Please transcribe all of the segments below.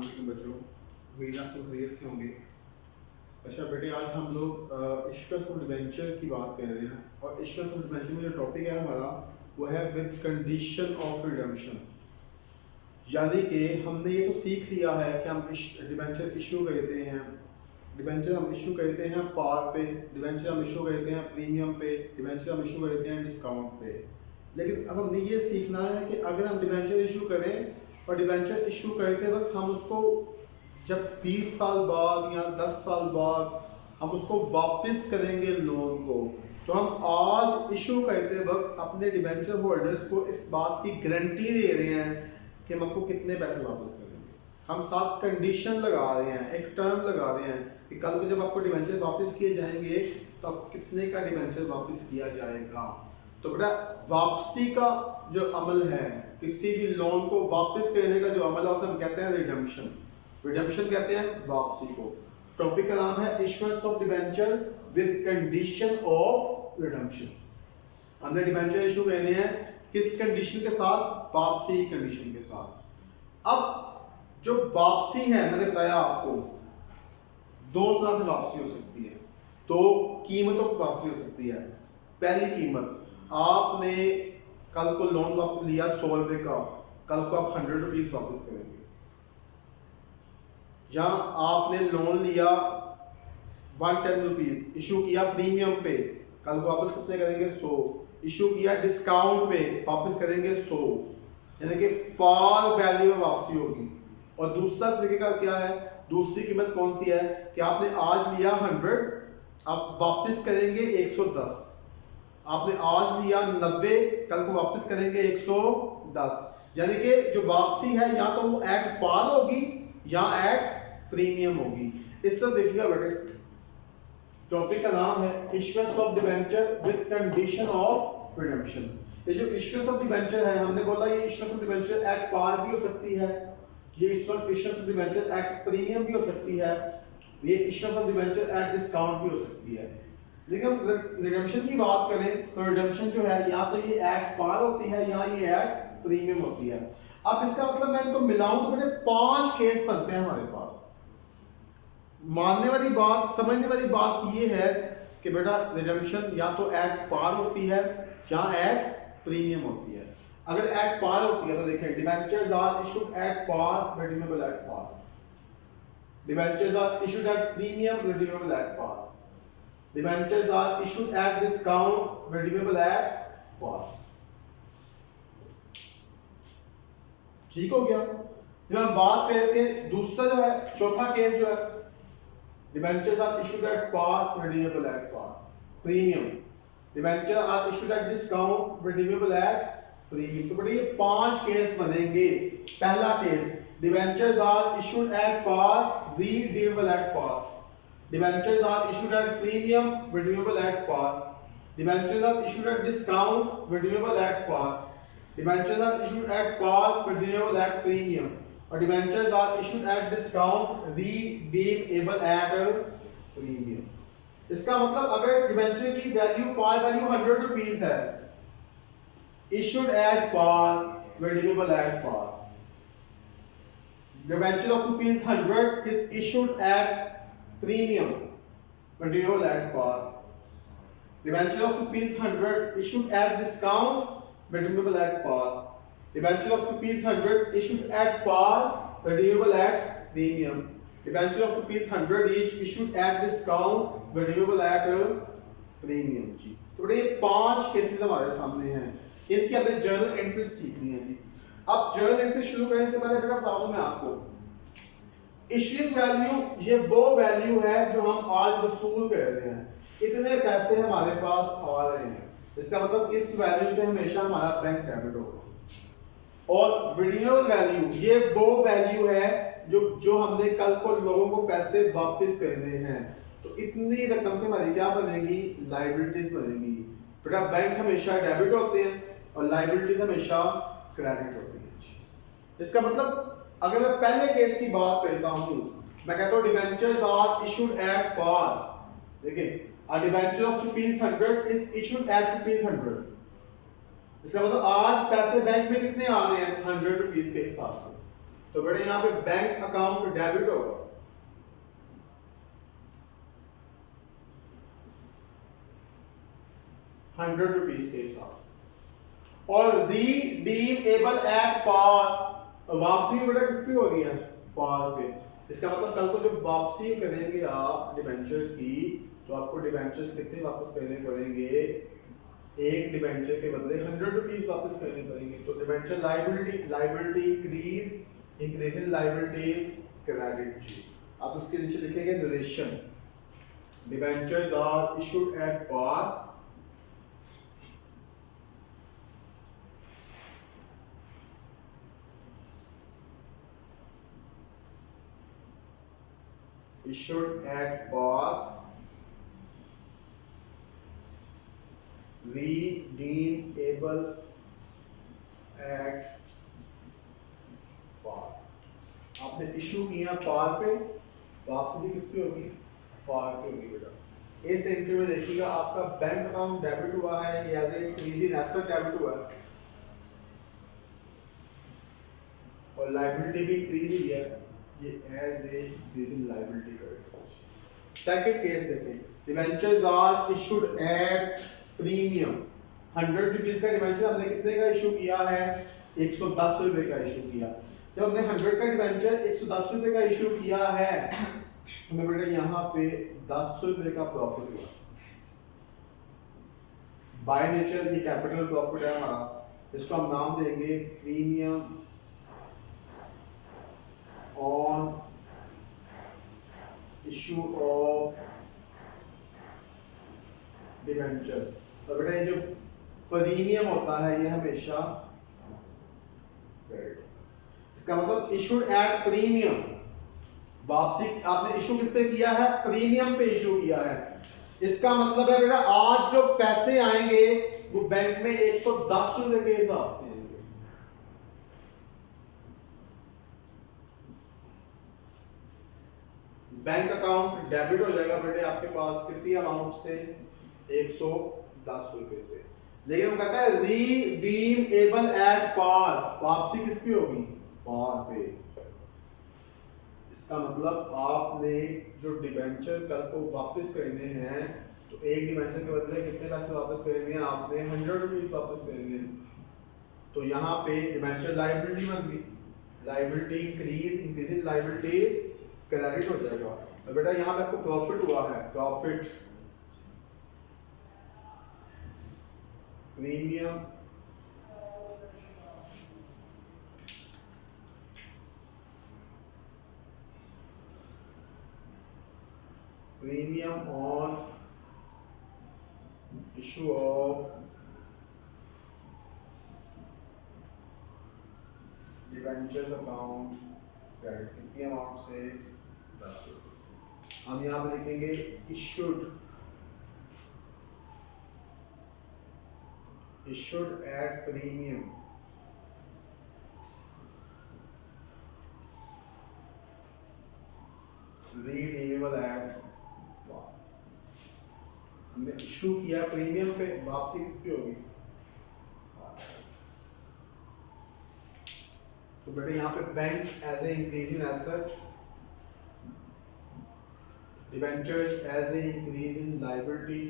अस्सलाम वालेकुम बच्चों, उम्मीद आप सब खैरियत से होंगे। अच्छा बेटे, आज हम लोग इश्क ऑफ एडवेंचर की बात कर रहे हैं और इश्क ऑफ एडवेंचर में जो टॉपिक है हमारा वो है विद कंडीशन ऑफ रिडेम्पशन। यानी कि हमने ये तो सीख लिया है कि हम डिबेंचर इशू करते हैं, डिबेंचर हम इशू करते हैं पार पे, डिबेंचर हम इशू करते हैं प्रीमियम पे, डिबेंचर हम इशू करते हैं डिस्काउंट पे। लेकिन अब हमने ये सीखना है कि अगर हम डिबेंचर इशू करें और डिबेंचर इशू करते वक्त हम उसको जब 20 साल बाद या 10 साल बाद हम उसको वापस करेंगे लोन को, तो हम आज इशू करते वक्त अपने डिबेंचर होल्डर्स को इस बात की गारंटी दे रहे हैं कि हम आपको कितने पैसे वापस करेंगे। हम साथ कंडीशन लगा रहे हैं, एक टर्म लगा रहे हैं कि कल को जब आपको डिबेंचर वापस किए जाएंगे तो आपको कितने का डिबेंचर वापस किया जाएगा। तो बेटा, वापसी का जो अमल है, किसी भी लोन को वापस करने का जो अमल है उसे हम कहते हैं रिडेम्पशन। रिडेम्पशन कहते हैं वापसी को। टॉपिक का नाम है issuance of debenture with condition of redemption. हमने डिबेंचर इशू करने हैं किस कंडीशन के साथ? वापसी कंडीशन के साथ। अब जो वापसी है, मैंने बताया आपको दो तरह से वापसी हो सकती है, दो कीमतों की वापसी हो सकती है। पहली कीमत, आपने कल को लोन वापस लिया 100 रुपए का, कल को आप 100 रुपीज वापस करेंगे। या आपने लोन लिया 110 रुपीज, इशू किया प्रीमियम पे, कल को वापस कितने करेंगे? 100। इशू किया डिस्काउंट पे, वापस करेंगे 100। यानी कि पार वैल्यू में वापसी होगी। और दूसरा तरीका क्या है? दूसरी कीमत कौन सी है कि आपने आज लिया 100, आप वापस करेंगे 110। आपने आज लिया 90, कल को वापस करेंगे 110। यानी कि जो वापसी है या तो वो एट पार होगी या एट प्रीमियम होगी। इस तरह देखिएगा बेटे, टॉपिक का नाम है issuance of debenture with condition of redemption. ये जो इश्यूएंस ऑफ डिबेंचर है, हमने बोला ये issuance of debenture at par भी हो सकती है, ये issuance of debenture at premium भी हो सकती है, ये issuance of debenture at discount भी हो सकती है। लेकिन रिडेम्पशन की बात करें तो रिडेम्पशन जो है या तो ये एट पार होती है या ये एट प्रीमियम होती है। अब इसका मतलब मैं इनको मिलाऊं तो बेटे 5 केस बनते हैं हमारे पास। मानने वाली बात, समझने वाली बात ये है कि बेटा रिडेम्पशन या तो एट पार होती है या एट प्रीमियम होती है। अगर एट पार होती है तो देखें, debentures are issued at par, redeemable at par. Debentures are issued at premium, redeemable at par. Debentures are issued at discount, redeemable at par. ठीक हो गया। जब हम बात करते हैं दूसरा जो है, चौथा केस जो है, debentures are issued at par, redeemable at par. Premium, debenture are issued at discount, redeemable at premium. तो बेटा ये 5 केस बनेंगे। पहला case, debentures are issued at par, redeemable at par. Debentures are issued at premium, redeemable at par. Debentures are issued at discount, redeemable at par. Debentures are issued at par, redeemable at premium. और debentures are issued at discount, redeemable at premium. इसका मतलब अगर debenture की value, par value 100 rupees है, issued at par, redeemable at par. Debenture of rupees 100 is issued at premium, redeemable at par. Debenture of rupees 100 issued at discount, redeemable at par. Debenture of rupees 100 issued at par, redeemable at premium. Debenture of rupees 100 each issued at discount, redeemable at premium जी। तो ये 5 cases हमारे सामने हैं, इनकी हमने journal entry सीखनी है जी। अब जर्नल एंट्री शुरू करने से पहले बेटा बता दूं मैं आपको, इश्यूइंग वैल्यू ये वो वैल्यू है जो हम आज वसूल कर रहे हैं। इतने पैसे हमारे पास आ रहे हैं, इसका मतलब इस वैल्यू से हमेशा हमारा बैंक डेबिट होगा। और रिडीमेबल वैल्यू ये वो वैल्यू है जो हमने कल को लोगों को पैसे वापस करने हैं। तो इतनी रकम से हमारी क्या बनेगी? लायबिलिटीज बनेगी। बेटा बैंक हमेशा डेबिट होते हैं और लायबिलिटीज हमेशा क्रेडिट होती है। इसका मतलब अगर मैं पहले केस की बात करता हूं, मैं कहता हूं debentures are issued at par. देखिए, a debenture of rupees 100 is issued at rupees 100। इसका मतलब आज पैसे बैंक में कितने आ रहे हैं? 100 रुपीस के हिसाब से। तो बेटा यहाँ पे बैंक अकाउंट डेबिट होगा, 100 रुपीज के हिसाब से। और रिडीमेबल एट पार, वापसी बेटा किस पे हो रही है? पार पे। इसका मतलब कल को जब वापसी करेंगे आप डिबेंचर्स की, तो आपको डिबेंचर्स कितने वापस करने पड़ेंगे? एक डिबेंचर के बदले 100 रुपीज वापस करने पड़ेंगे। तो debenture liability increase in liabilities credit जी। आप इसके नीचे लिखेंगे narration, debentures are issued at par issued at par, redeemable at par। आपने इशू किया पार पे, वापसी भी किस पे होगी? पार पे होगी बेटा। इस एंट्री में देखिएगा आपका बैंक अकाउंट डेबिट हुआ है, ये as a increasing asset debit हुआ है, और लायबिलिटी भी इंक्रीज हुई है, ये एज ए इंक्रीजिंग लायबिलिटी करेगा। सेकंड केस देखें, debentures are issued at premium. 100 rupees का डिबेंचर हमने कितने का इशू किया है? 110 रुपए का इशू किया। जब हमने 100 का डिबेंचर 110 रुपए का इशू किया है, हमें बेटा यहाँ पे 10 रुपए का प्रॉफिट हुआ। बाय नेचर ये कैपिटल प्रॉफिट है हमारा, इसको हम नाम देंगे premium on issue of debenture. तो बेटा ये जो प्रीमियम होता है ये हमेशा क्रेडिट, इसका मतलब इशूड एट प्रीमियम, वापसी आपने इशू किस पे किया है? प्रीमियम पे इशू किया है। इसका मतलब है बेटा आज जो पैसे आएंगे वो बैंक में 110 रुपए के हिसाब से आएंगे। बैंक अकाउंट डेबिट हो जाएगा बेटे आपके पास कितनी अमाउंट से? 110 रुपए से। लेकिन वो कहता है रिडीमेबल एट पार, वापसी किस पे होगी? पार पे। इसका मतलब आपने जो डिबेंचर कल को वापस करने हैं, तो एक डिबेंचर के बदले कितने पैसे वापस करने हैं? आपने 100 रुपीज वापस करने हैं। तो यहाँ पे डिबेंचर लायबिलिटी बन गई, लायबिलिटी इंक्रीजिंग लायबिलिटीज क्रेडिट हो जाएगा। तो बेटा यहाँ पे आपको प्रॉफिट हुआ है, profit premium on issue of debentures account credit, कितनी अमाउंट से? 10 रुपए से। हम यहाँ पे लिखेंगे issued at premium, redeemable at par। हमने इशू किया प्रीमियम पे, वापसी किस पे होगी? तो बेटे यहाँ पे bank as a increasing asset, debentures as a increase in liability,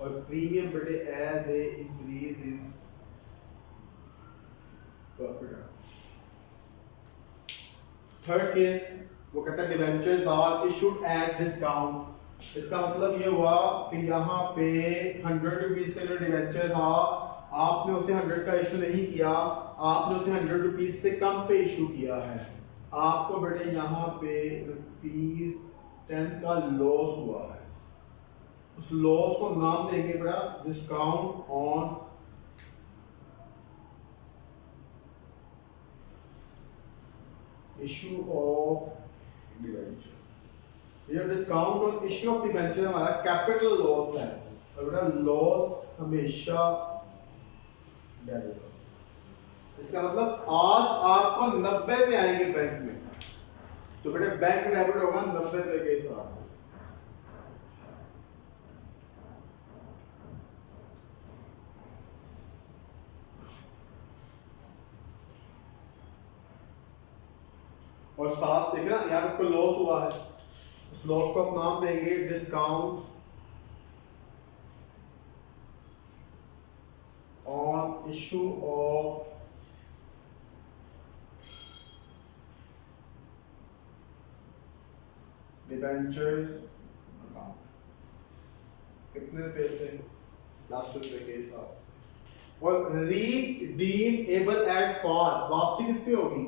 और प्रीमियम बेटे as a increase in profit. Third case वो कहता है debentures are issued at discount. इसका मतलब ये हुआ कि यहाँ पे 100 रुपीज का जो डिबेंचर था, आपने उसे 100 का इशू नहीं किया, आपने उसे 100 रुपीज से कम पे इशू किया है। आपको बेटे यहाँ पे ₹10 का लॉस हुआ है। उस लॉस को नाम देंगे बेटा discount on issue of debenture. ये discount on issue of debenture हमारा कैपिटल लॉस है, और बेटा लॉस हमेशा डेबिट होगा। इसका मतलब आज आपको 90 पे आएंगे बैंक में, तो बेटा बैंक डेबिट होगा 90 रुपए के हिसाब से। और साथ देखना यहाँ पे लॉस हुआ है, उस लॉस को आप नाम देंगे discount on issue of debentures account. कितने पैसे? 10 रुपए के हिसाब से। और रीडीमेबल एट पार, वापसी किस पे होगी?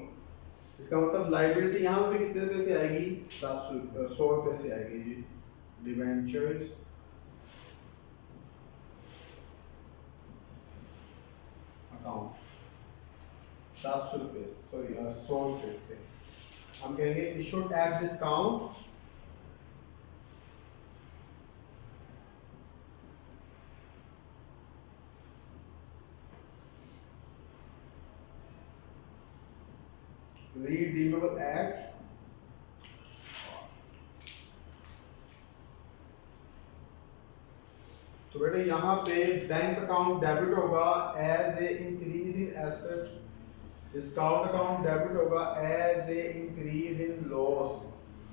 इसका मतलब लाइबिलिटी यहाँ पे कितने रुपए से आएगी? 100 रुपए से आएगी जी। डिबेंचर्स अकाउंट 10 रुपए, सॉरी 100 रुपए से। हम कहेंगे issued at discount redeemable at तो बेटे यहाँ पे बैंक अकाउंट डेबिट होगा as a increase in asset, discount account debit होगा as a increase in loss,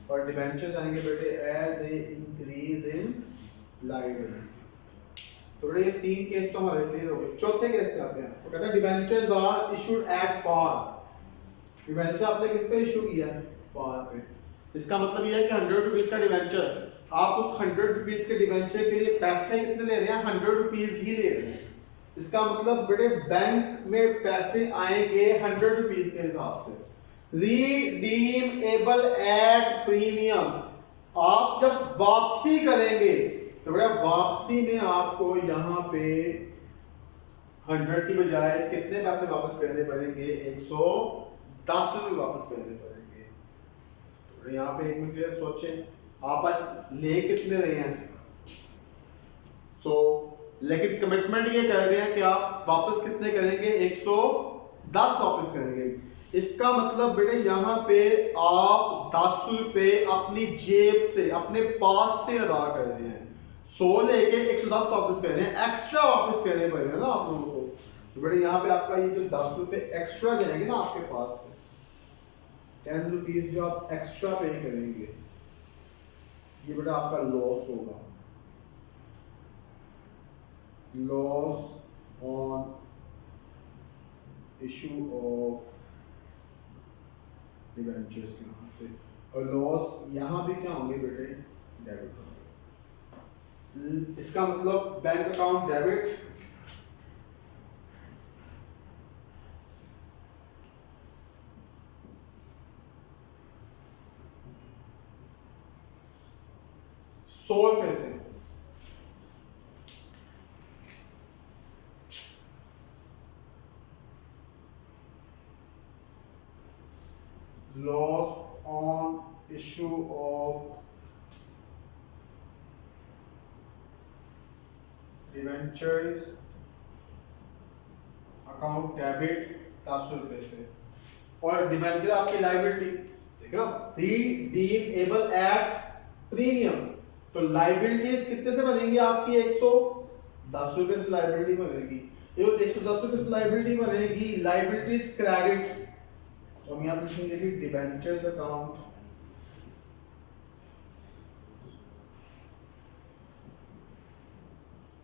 और डिबेंचर्स आएंगे बेटे as a increase in liability. तो बेटे ये तीन केस तो हमारे क्लियर हो गए। चौथे केस पे आते हैं। तो कहता है debentures are issued at par. Debenture आपने किस पे इशू किया है? पार पे। इसका मतलब ये है कि 100 रुपीस का डिबेंचर, आप उस 100 रुपीस के डिबेंचर के लिए पैसे कितने ले रहे हैं? 100 रुपीस ही ले रहे हैं। इसका मतलब बेटे बैंक में पैसे आएंगे 100 रुपीस के हिसाब से। रिडीमेबल एट प्रीमियम, आप जब वापसी करेंगे तो बेटा वापसी में आपको यहाँ पे 100 की बजाय कितने पैसे वापस करने पड़ेंगे? 110 रुपए वापस करने पड़ेंगे। तो यहाँ पे एक मिनट सोचें, आप आज ले कितने रहे हैं? लेकिन कमिटमेंट ये कर रहे हैं कि आप वापस कितने करेंगे? 110 वापस करेंगे। इसका मतलब बेटे यहाँ पे आप 10 रुपए अपनी जेब से, अपने पास से अदा कर रहे हैं। 100 लेके 110 वापस कर रहे हैं, एक्स्ट्रा वापस करने पड़ रहे हैं ना आप लोगों को। तो बेटे यहाँ पे आपका ये जो 10 रुपए एक्स्ट्रा जाएंगे ना आपके पास से, 10 रुपीज जो आप एक्स्ट्रा पे करेंगे, ये बेटा आपका लॉस होगा। Loss on issue of debentures के नाम से, और लॉस यहाँ भी क्या होंगे बेटे? डेबिट होंगे। इसका मतलब बैंक अकाउंट डेबिट, ₹100 से loss on issue of debentures account debit 10 रुपए से। और डिबेंचर आपकी लाइबिलिटी, ठीक है ना? रिडीमेबल एट प्रीमियम, तो लाइबिलिटीज कितने से बनेंगी आपकी? 110 रुपए से लाइबिलिटी बनेगी। ये 110 रुपए से लाइबिलिटी बनेगी, लाइबिलिटीज क्रेडिट। तो हम यहाँ पे लिखेंगे कि डिबेंचर्स अकाउंट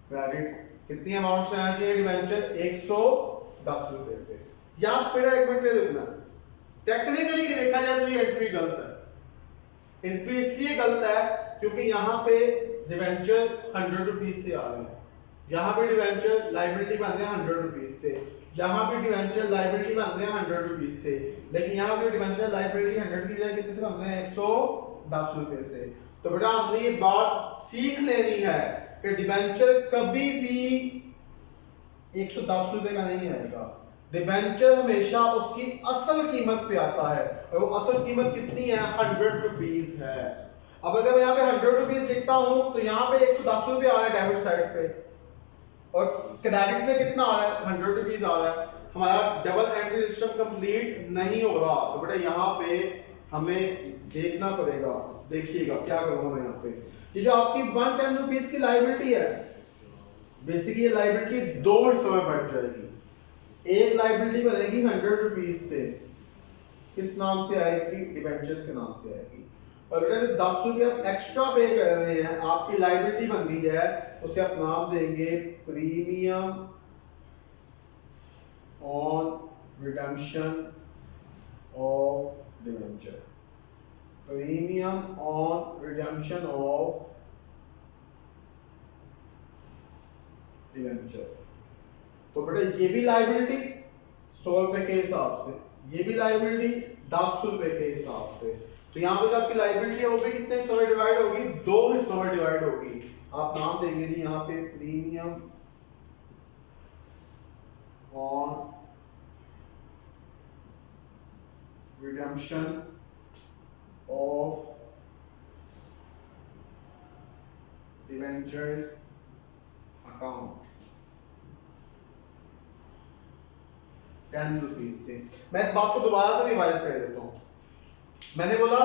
क्रेडिट। कितनी अमाउंट से आना चाहिए डिबेंचर? 110 रुपए से। यहाँ पे एक मिनट देखना, टेक्निकली देखा जाए तो ये एंट्री गलत है। एंट्री इसलिए गलत है क्योंकि यहाँ पे डिबेंचर 100 रुपीज से आ रहे हैं, यहाँ पे डिबेंचर लाइबिलिटी बन रहे हैं 100 रुपीज से, जहां पे डिबेंचर लाइबिलिटी बन रहे हैं 100 रुपीज से, लेकिन यहाँ पे डिबेंचर लाइबिलिटी 100 की बजाय कितने से बन रहे हैं? 110 रुपए से। तो बेटा हमने ये बात सीख लेनी है कि डिबेंचर कभी भी 110 रुपए का नहीं आएगा। डिबेंचर हमेशा उसकी असल कीमत पे आता है, और वो असल कीमत कितनी है? 100 रुपीज है। अब अगर मैं यहाँ पे 100 रुपीज लिखता हूं तो यहाँ पे 110 रुपए आ रहा है डेबिट साइड पे, और क्रेडिट में कितना आ रहा है? 100 रुपीज आ रहा है। हमारा डबल एंट्री सिस्टम कंप्लीट नहीं हो रहा। तो बेटा यहाँ पे हमें देखना पड़ेगा। देखिएगा क्या करूंगा मैं यहाँ पे, ये जो आपकी 110 रुपीज की लाइबिलिटी है, बेसिकली ये लाइबिलिटी दो हिस्सों में बढ़ जाएगी। एक लाइबिलिटी बनेगी 100 रुपीज से, किस नाम से आएगी? डिबेंचर्स के नाम से आएगी। और बेटा जो 10 रुपये आप एक्स्ट्रा पे कर रहे हैं, आपकी लाइबिलिटी बन गई है, उसे आप नाम देंगे premium on redemption of debenture. Premium on redemption of debenture. तो बेटा ये भी लाइबिलिटी 100 रुपए के हिसाब से, ये भी लाइबिलिटी 10 रुपए के हिसाब से। तो यहाँ पे जो आपकी लाइबिलिटी है वो भी कितने हिस्सों में डिवाइड होगी? 2 हिस्सों में डिवाइड होगी। आप नाम देंगे जी यहाँ पे premium on redemption of debentures account 10 rupees से। मैं इस बात को दोबारा से रिवाइज कर देता हूँ। मैंने बोला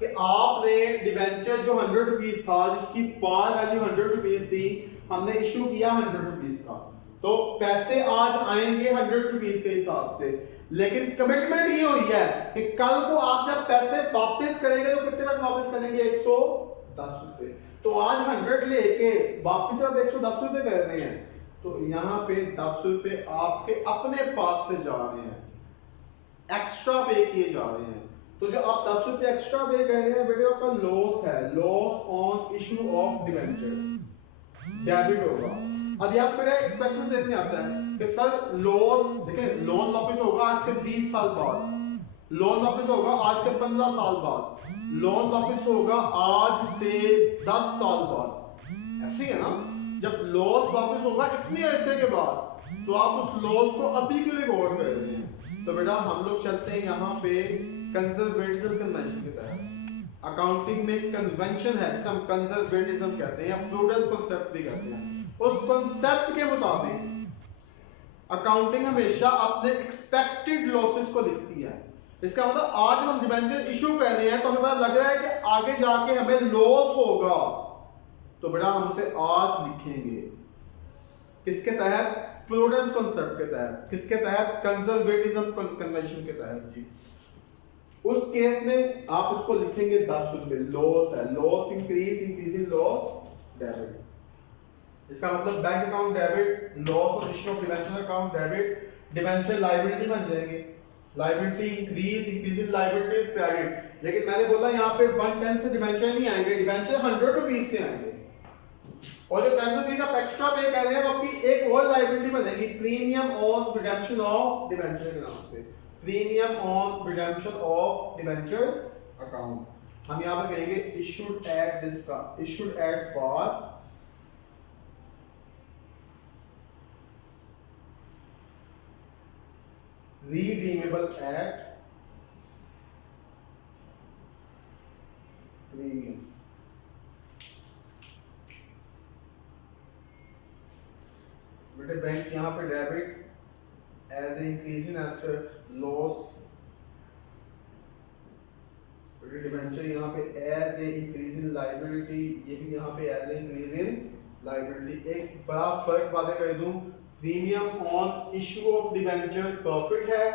कि आपने डिबेंचर जो 100 रुपीज था, जिसकी पार वैल्यू 100 रुपीज थी, हमने इशू किया 100 रुपीज का, तो पैसे आज आएंगे 100 रुपीज के हिसाब से। लेकिन कमिटमेंट ये हुई है कि कल को आप जब पैसे वापस करेंगे तो कितने पैसे वापस करेंगे? 110 रुपए। तो आज 100 लेके वापस आप 110 रुपए कर रहे हैं, तो यहाँ पे 10 रुपए आपके अपने पास से जा रहे हैं, एक्स्ट्रा पे किए जा रहे हैं। तो जो आप 10 रुपए एक्स्ट्रा पे कर रहे हैं बेटे, आपका लॉस है, loss on issue of debenture, debit होगा। अब यहाँ पे एक क्वेश्चन देखने आता है कि सर लॉस, देखिए लोन वापस होगा आज से 20 साल बाद, लोन वापस होगा आज से 15 साल बाद, लोन वापस होगा आज से 10 साल बाद, ऐसे है ना? जब लॉस वापस होगा इतने अरसे के बाद, तो आप उस लॉस को अभी क्यों रिकॉर्ड कर रहे हैं? तो बेटा हम लोग चलते हैं यहाँ पे कंजर्वेटिज्म कन्वेंशन की तरह। अकाउंटिंग में कन्वेंशन है जिसे हम कंजर्वेटिज्म कहते हैं या प्रूडेंस कॉन्सेप्ट भी कहते हैं। उस कॉन्सेप्ट के मुताबिक अकाउंटिंग हमेशा अपने एक्सपेक्टेड लॉसेस को लिखती है। इसका मतलब आज हम डिबेंचर इशू कर रहे हैं तो हमें पता लग रहा है कि आगे जाके हमें लॉस होगा, तो बेटा हम उसे आज लिखेंगे किसके तहत? प्रूडेंस कॉन्सेप्ट के तहत। किसके तहत? कंजर्वेटिज्म कन्वेंशन के तहत जी। उस केस में आप उसको लिखेंगे 10 रुपए, लॉस है, loss increase in loss debit. इसका मतलब बैंक अकाउंट डेबिट, लॉस और issue of debenture account debit, debenture liability बन जाएंगे, liability increase in liabilities credit. लेकिन मैंने बोला यहाँ पे 110 से डिबेंचर नहीं आएंगे, डिबेंचर 100 रुपीज से आएंगे, और जो 10 रुपीज आप एक्स्ट्रा पे कर रहे हैं वो आपकी एक और लायबिलिटी बनेगी, premium on redemption of debenture के नाम से, premium on redemption of debentures account. हम यहाँ पे कहेंगे issued at discount, issued at par, redeemable at premium। बेटे बैंक यहाँ पे debit as a increase in asset, loss, debenture यहाँ पे as a increase in liability, ये भी यहाँ पे as a increase in liability. एक बड़ा फर्क वाज़ेह कर दूं, premium on issue of debenture profit है,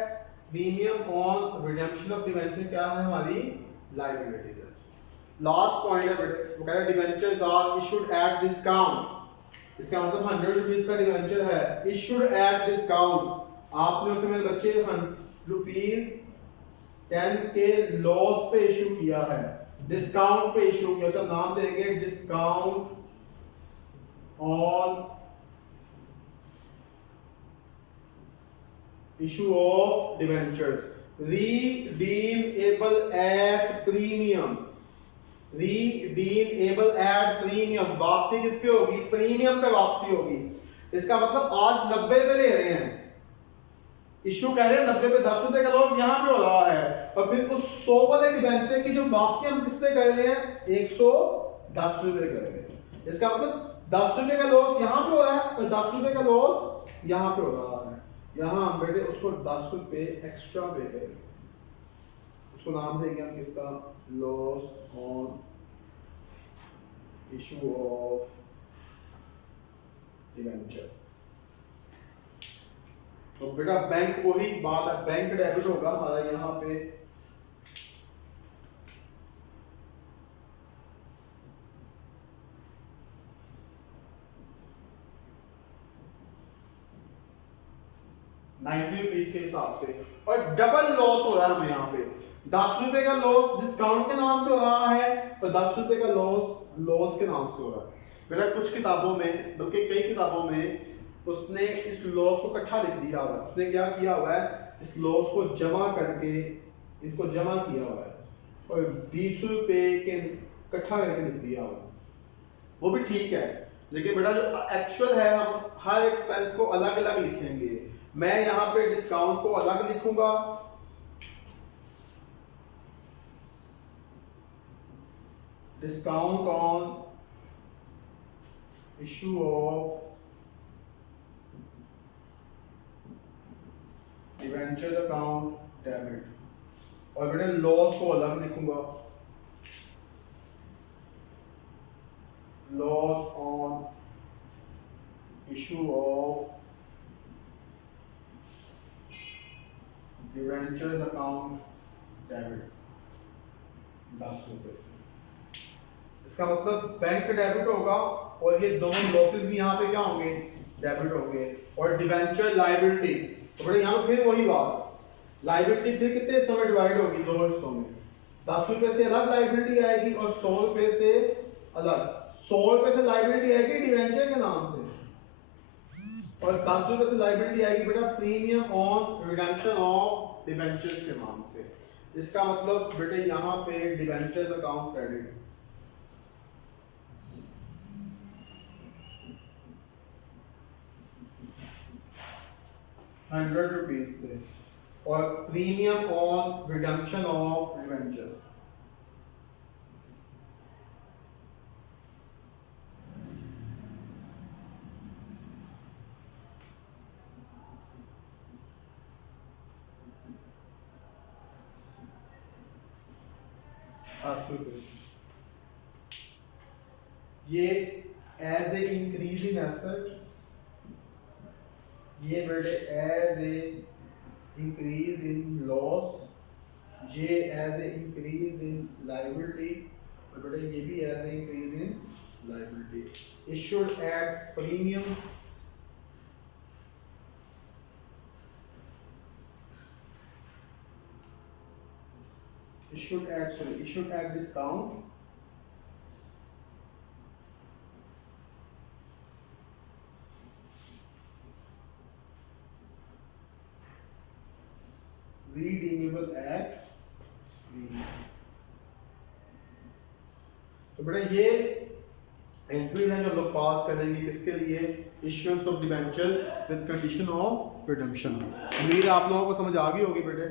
premium on redemption of debenture क्या है? हमारी लायबिलिटी है। लास्ट पॉइंट है बेटे, वो कह रहा है debentures are issued at discount. इसका मतलब 100 रुपीज का डिबेंचर है, इशूड एट डिस्काउंट। आपने उसे मेरे बच्चे 100 रुपीज 10 के लॉस पे इशू किया है, डिस्काउंट पे इशू किया, उसका नाम देंगे discount on issue of debentures, redeemable at premium, redeemable at premium। वापसी किस पे होगी? प्रीमियम पे वापसी होगी। इसका मतलब आज 90 रुपए ले रहे हैं, इशू कह रहे हैं 90 पे 10 रुपए का लॉस यहाँ पे हो रहा है, और फिर उस 100 वाले डिबेंचर की जो वापसी हम किस पे कर रहे हैं? 110 रुपए कर रहे हैं। इसका मतलब 10 रुपए का लॉस यहाँ पे हो रहा है और 10 रुपए का लॉस यहाँ पे हो रहा है। यहाँ हम बेटे उसको 10 रुपए एक्स्ट्रा पे करेंगे, उसको नाम देंगे हम किसका? Loss on issue of debenture. तो बेटा बैंक को ही बात है, बैंक डेबिट होगा हमारा यहाँ पे फीस के हिसाब से, और डबल लॉस हो रहा है हमें यहाँ पे। 10 रुपए का लॉस डिस्काउंट के नाम से हो रहा है और 10 रुपए का लॉस लॉस के नाम से हो रहा है। मेरा कुछ किताबों में, बल्कि कई किताबों में उसने इस लॉस को इकट्ठा लिख दिया हुआ है। उसने क्या किया हुआ है, इस लॉस को जमा करके इनको जमा किया हुआ है और 20 रुपए के इकट्ठा करके लिख दिया हुआ है। वो भी ठीक है, लेकिन बेटा जो एक्चुअल है हम हर एक्सपेंस को अलग अलग लिखेंगे। मैं यहाँ पे डिस्काउंट को अलग लिखूंगा, discount on issue of debenture account debit, और बेटा लॉस को अलग लिखूंगा, loss on issue of debentures account debit 10 रुपए से। इसका मतलब बैंक डेबिट होगा और ये दोनों लॉसेस भी यहाँ पे क्या होंगे, डेबिट होंगे। और डिवेंचर लायबिलिटी, तो बड़े यहाँ पे फिर वही बात, लायबिलिटी फिर कितने हिस्सों में डिवाइड होगी, 2 हिस्सों में। 10 रुपए से अलग लायबिलिटी आएगी और 100 रुपए से अलग। 100 रुपए से लायबिलिटी आएगी डिवेंचर के नाम से, और 10 रुपए से लायबिलिटी आएगी बेटा premium on redemption of debentures के नाम से। इसका मतलब बेटे यहाँ पे डिवेंचर्स अकाउंट क्रेडिट 100 रुपीज से, और premium on redemption of debenture ये as a increase in asset, ये बेटे as a increase in loss, ये as a increase in liability, और बेटे ये भी as a increase in liability. Issued at premium, issued at discount, redeemable at premium। तो बेटा ये एंट्रीज हैं जो लोग पास करेंगे किसके लिए, issuance of debenture with condition of redemption. उम्मीद है आप लोगों को समझ आ गई होगी बेटे।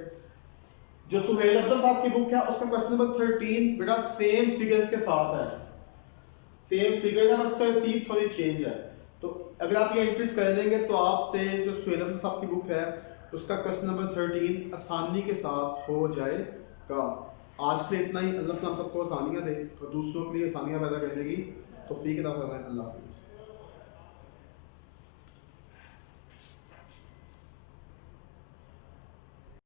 जो सुहेल अफजल साहब की बुक है उसका क्वेश्चन नंबर 13 बेटा सेम फिगर्स के साथ है, सेम फिगर्स है, बस तरतीब थोड़ी चेंज है। तो अगर आप ये एंट्रीज कर लेंगे तो आपसे जो सुहेल अफजल साहब की बुक है उसका क्वेश्चन नंबर 13 आसानी के साथ हो जाएगा। आज के लिए इतना ही। अल्लाह ताला हम सबको आसानियाँ दे और दूसरों के लिए आसानियाँ पैदा करने की तौफीक अता फरमाए। अल्लाह हाफ़िज़।